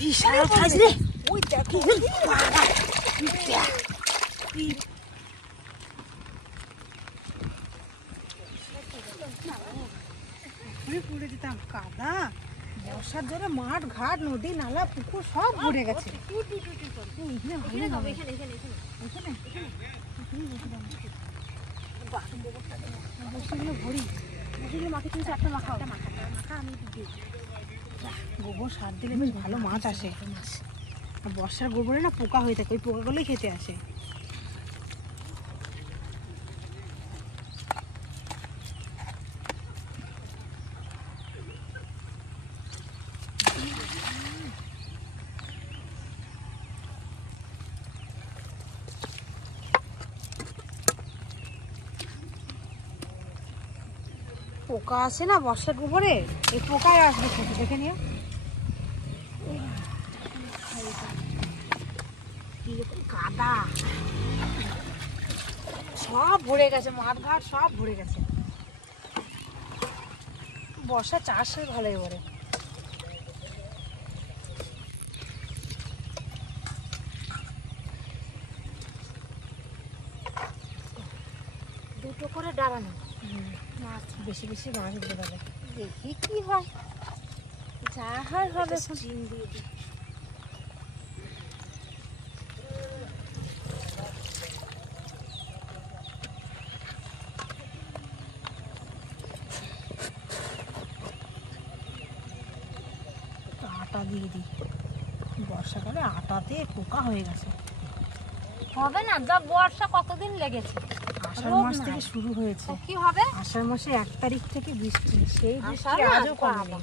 বিশাল size রে। ওই দেখো পুড়ে দিতাম। কাদা বর্ষার জন্য মাঠ ঘাট নদী নালা পুকুর সব ভরে গেছে। গোবর সার দিলে বেশ ভালো মাছ আসে। বর্ষার গোবরে না পোকা হয়ে থাকে, ওই পোকাগুলোই খেতে আসে। পোকা আসে না বর্ষার গোবরে, এই পোকাই আসবে খেতে। দেখে নিও কাদা সব ভরে গেছে, মাঠ ঘাট সব ভরে গেছে। বর্ষা চাষ ভালো এবারে। দুটো করে ডালানো মাছ, বেশি বেশি মাছ উঠে গেলে দেখি কি হয়। যা হয় হবে। চিন দিয়ে দিই। আটা দিয়ে দিই। বর্ষাকালে আটাতে পোকা হয়ে গেছে। হবে না, যা বর্ষা কতদিন লেগেছে। আষাঢ় মাস থেকে শুরু হয়েছে। কি হবে? আষাঢ় মাসে 1 তারিখ থেকে বৃষ্টি, সেই বৃষ্টি আজও কমে।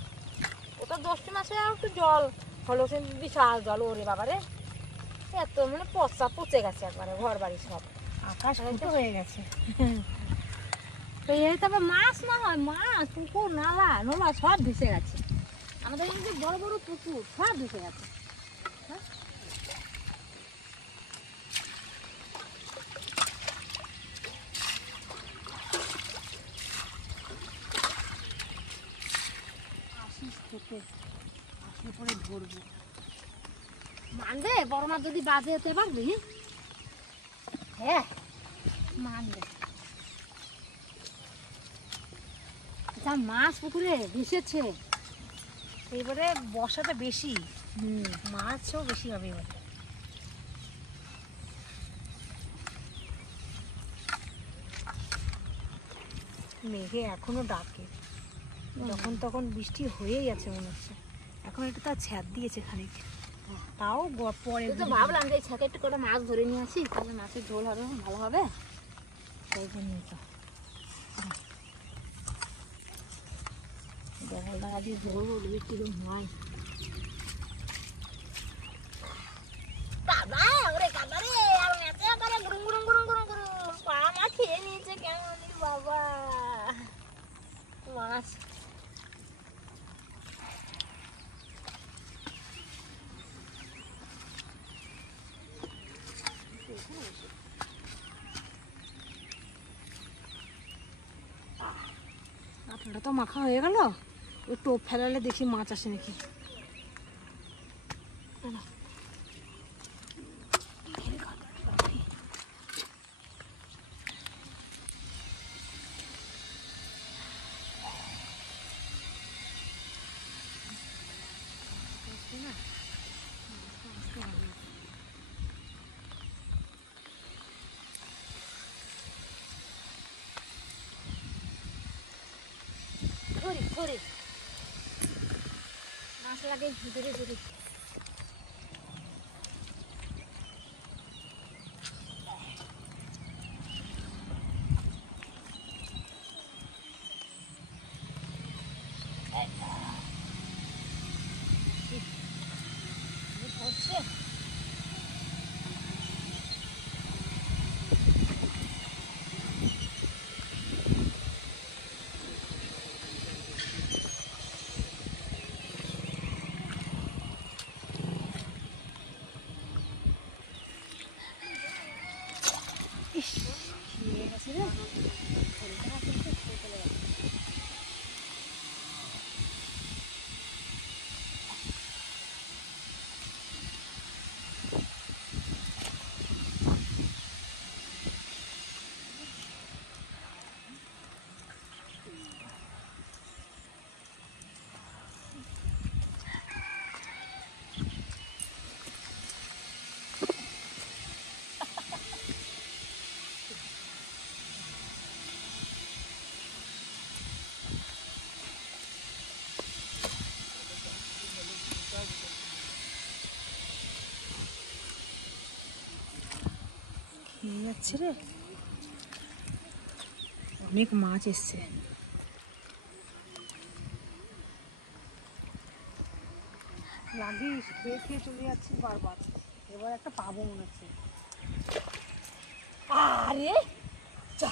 ওটা 10টি মাসে আর একটু জল হলো, বিশাল জল। ওরে বাবারে, এত মানে পচা পচে গেছে একবারে ঘর বাড়ি সব। আকাশ ফুটো হয়ে গেছে। এই তবে মাছ না হয়, মাছ পুকুর নালা নোলা সব ভেসে গেছে। আমাদের এই যে বড় বড় পুকুর সব ভেসে গেছে। আসলে পরে ধরবো। মানবে বড় মাছ যদি বাজে হতে পারবি। হ্যাঁ মানবে। যা মাছ পুকুরে ভেসেছে। এবারে বর্ষাটা বেশি, মাছও বেশি হবে এবারে। মেঘে এখনো ডাকে, যখন তখন বৃষ্টি হয়েই আছে মনে হচ্ছে। এখন একটু তার ছ্যাদ দিয়েছে খানিক, তাও পরে তো ভাবলাম যে ছাকে একটু করে মাছ ধরে নিয়ে আসি, তাহলে মাছের ঝোল হবে, ভালো হবে। সেই জন্যই তো জল টাকা দিয়ে ধরবো, কিরম হয়। কাদা ওরে কাদা রে, আর নেতে করে গুরুম গুরুম গুরুম গুরুম গুরুম পা মা খেয়ে নিয়েছে কেমন বাবা মাছ। আটাটা তো মাখা হয়ে গেল, ওই টোপ ফেলালে দেখি মাছ আসে নাকি। ধরে মাছ লাগে ধরে ধরে। নিয়ে যাচ্ছে রে, অনেক মাছ এসছে। লাগিস, খেয়ে খেয়ে চলে যাচ্ছিস বারবার, এবার একটা পাবো মনে হচ্ছে। আরে যা,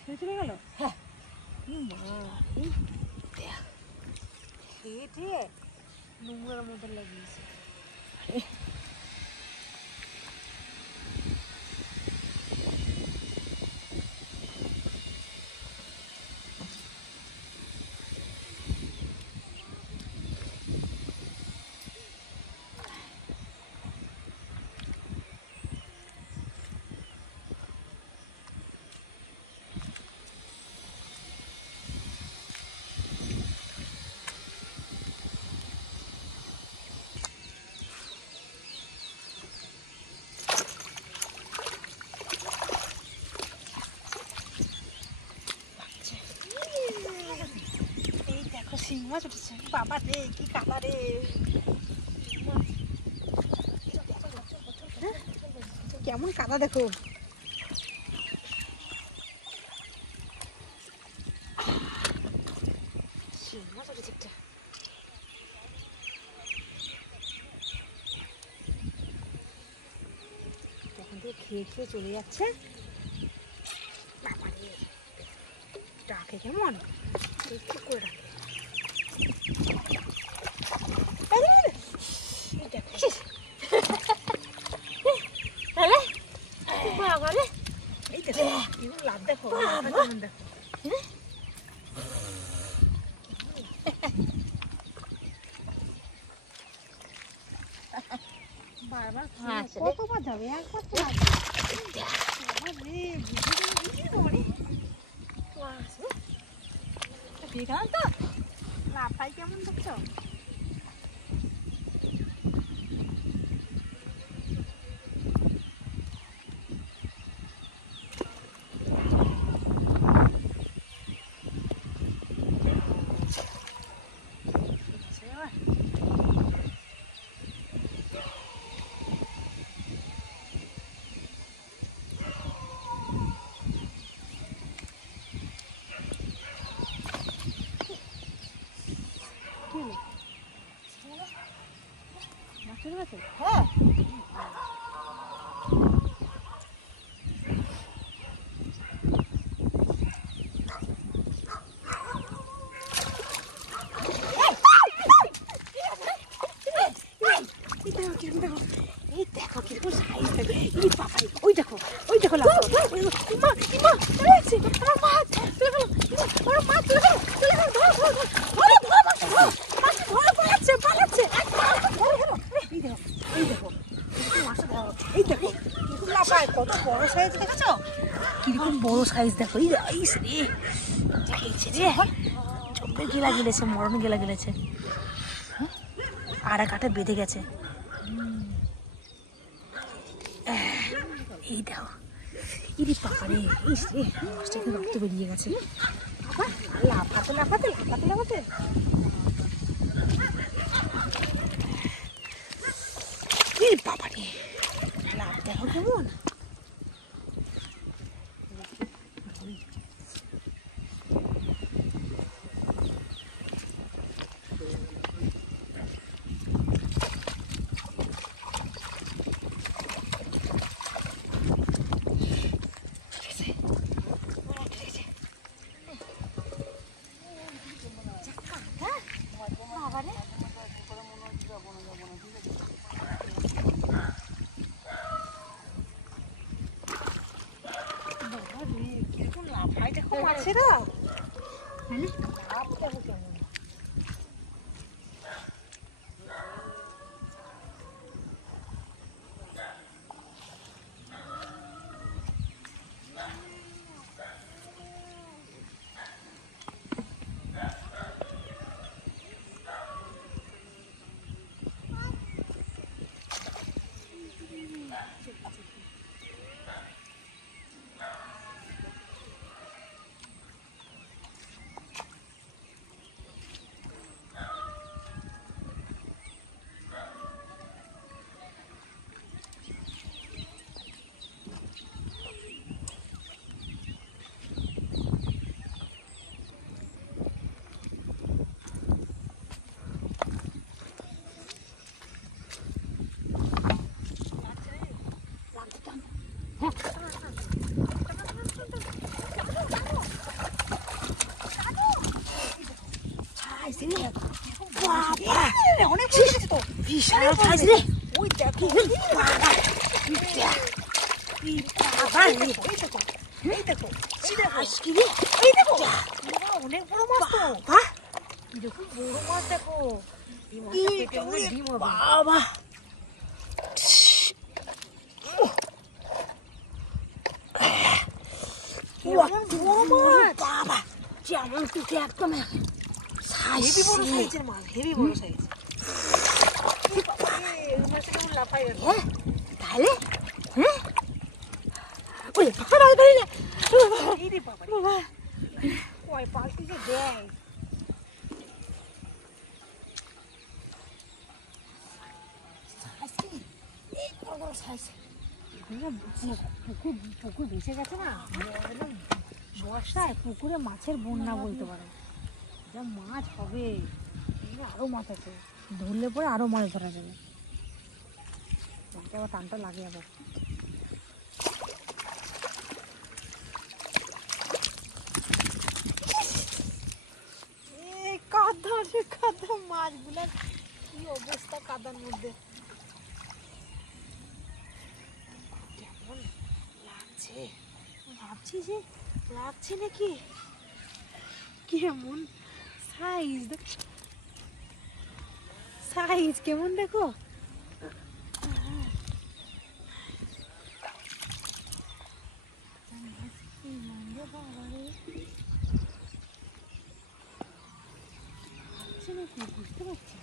খেয়ে চলে গেল। হ্যাঁ খেয়ে টেয়ে নোংরার মধ্যে লাগিয়েছে। এই দেখো শিং মাছ উঠেছে, বাবা রে কি কাদা রে। কেমন কাদা দেখো। শিং মাছ উঠেছে একটা। তখন থেকে খেয়ে খেয়ে চলে যাচ্ছে। বাবা রে, ডাকে কেমন, একটু করে ডাকে। এই দেখো, তাহলে বাবা রে, এই দেখো এগুলো লাভ দেখো, লাভটা কেমন দেখো। বারবার কতবার যাবে, একবার তো লাগবে। বাবা রে, বুঝে গেলে বেগান তো লাফাই কেমন দেখছো। মাছের কাছে হ্যাঁ এই দেখো কিরকম সাইজ দেখো। এই বাবা, ওই দেখো, ওই দেখো লাফ, ওই দেখো, ইমা ইমা চলেছে আমার মাছ, চলে গেল, আমার মাছ চলে গেল, চলে গেল, ধরো ধরো ধরো ধরো মাছ ধরো, মাছ ধরো, পালাচ্ছে পালাচ্ছে, ধরো ধরো। এই দেখো, এই দেখো মাছ ধরো, এই দেখো কিরকম লাফায়, কত বড় সাইজ দেখেছো, কিরকম বড় সাইজ দেখো। এই আইস রে, খেয়েছে রে, চোখে গেলা গেলেছে, মরণ গেলা গেলেছে, আর কাঠে বেঁধে গেছে। এই দেখো, ইরি পাপারে, ইস রে, মাছটা কিন্তু রক্ত বেরিয়ে গেছে। লাফাতে লাফাতে লাফাতে লাফাতে ইরি পাপারে, লাফ দেখো কেমন। কিরকম লাফায় দেখো মাছেরা, লাফ দেখো কেমন। মস্ত বিশাল সাইজ রে। ওই দেখো বাবা, বাবা রে, এই দেখো এই দেখো আজকে রে, এই দেখো অনেক বড় মাছ তো। বাহ, দেখো বড় মাছ দেখো। এই মাছটা এই পেটে মনে হয় ডিম হবে। বাবা বাবা, যেমন টুকে একদম হেভি বড় সাইজের মাছ, হেভি বড় সাইজ। এই মাছটা কেমন লাফাই গেল। হ্যাঁ তাহলে হ্যাঁ ওই বাবা ধরে না এই রে বাবা, কয় পাল্টি যে দেয়। পুকুর ভেসে গেছে না, একদম বর্ষায় পুকুরে মাছের বন্যা বলতে পারো। যা মাছ হবে, আরো মাছ আছে, ধরলে পরে আরো মাছ ধরা যাবে। আবার টানটা লাগে আবার। কাদা রে কাদা, মাছগুলার কি অবস্থা কাদার মধ্যে। কেমন লাগছে ভাবছি যে, লাগছে নাকি কেমন সাইজ, সাইজ কেমন দেখো। বুঝতে পারছি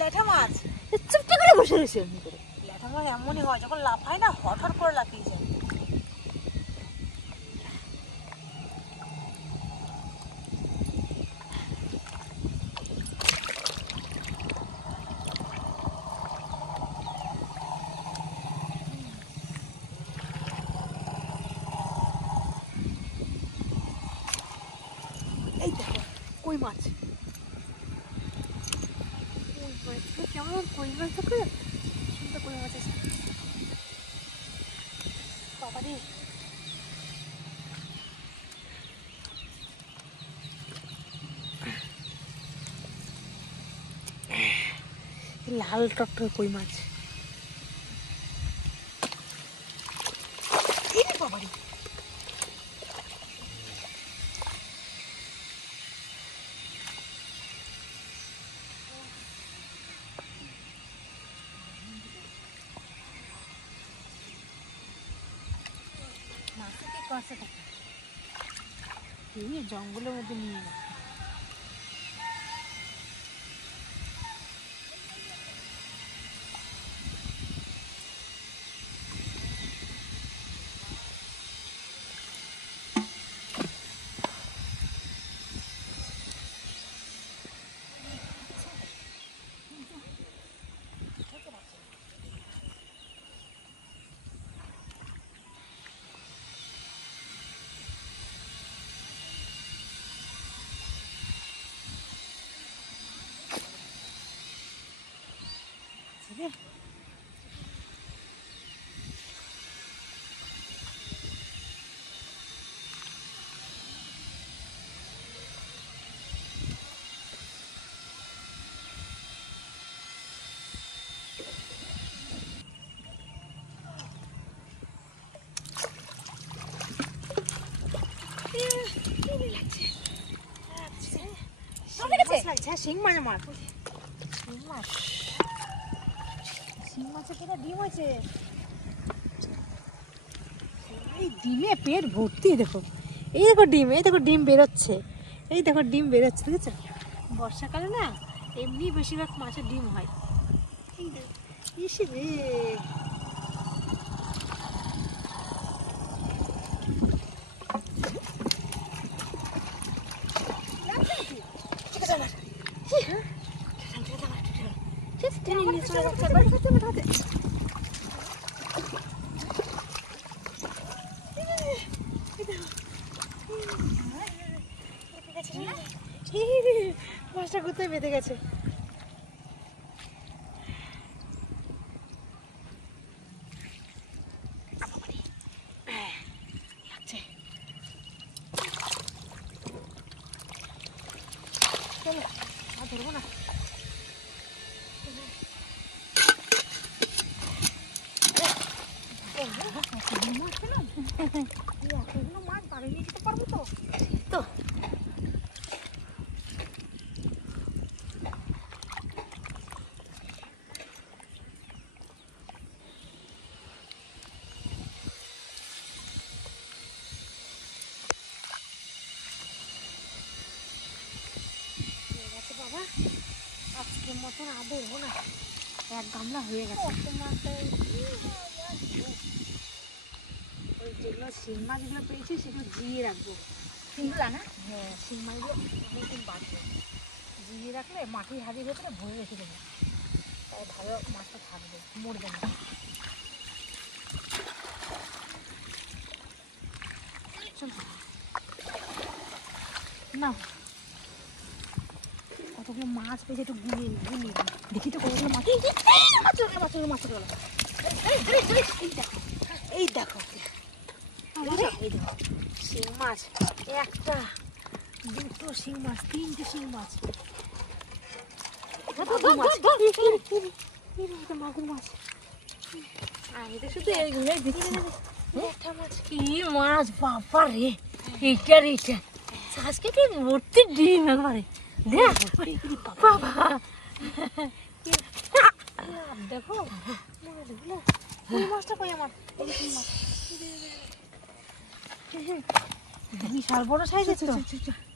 ল্যাঠা মাছ চুপটি করে বসে রয়েছে এমনি করে। ল্যাঠা মাছ এমনই হয়, যখন লাফায় না হট হট করে লাফিয়ে যায়। এই দেখো কই মাছ, কেমন কই মাছ দেখো, সুন্দর কই মাছ আছে। বাবা রে, লাল টকটকে কই মাছ। বাবা রে, জঙ্গলের মধ্যে নিয়ে গেছে। শিং মাছ মাছ, শিং মাছ, শিং মাছের কেটে ডিম হয়েছে। এই ডিমে পেট ভর্তি, দেখো এই দেখো ডিম, এই দেখো ডিম বেরোচ্ছে, এই দেখো ডিম বেরোচ্ছে, দেখেছো? বর্ষাকালে না এমনি বেশিরভাগ মাছের ডিম হয়। ইস রে, মাছটা কোথায় বেঁধে গেছে? লাগছে। চলো আর ধরবো না। মাছ বাড়ি নিয়ে যেতে পারবো তো? তো বাবা আজকের মতন আদৌ হবো না, এক গামলা হয়ে গেছে। ওই যেগুলো শিং মাছগুলো পেয়েছি সেগুলো জিয়ে রাখবো। শিংগুলা না? হ্যাঁ, শিং মাছগুলো অনেকদিন বাঁচবে, জিয়ে রাখলে মাটির হাজির ভেতরে ভরে রেখে দেবো, তাই ভালো মাছটা থাকবে, মরবে না। না কতগুলো মাছ পেয়েছে, একটু গুলিয়ে গুলিয়ে দেখি তো কতগুলো মাছ। মাছ এই দেখো এই দেখো শিং মাছ, একটা দুটো শিং মাছ, তিনটে শিং মাছ, মাগুর মাছ। এটা শুধু এইগুলোই দিচ্ছি। একটা মাছ, কি মাছ বাবা রে, এইটা এইটা আজকে কি ভর্তি ডিম একবারে। বাবা দেখো মাছটা কই আমার, বিশাল বড় সাইজের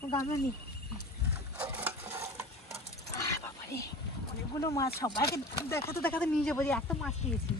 তো দামে নি। বাবা রে অনেকগুলো মাছ, সবাইকে দেখাতে দেখাতে নিয়ে যাবো যে এত মাছ পেয়েছি।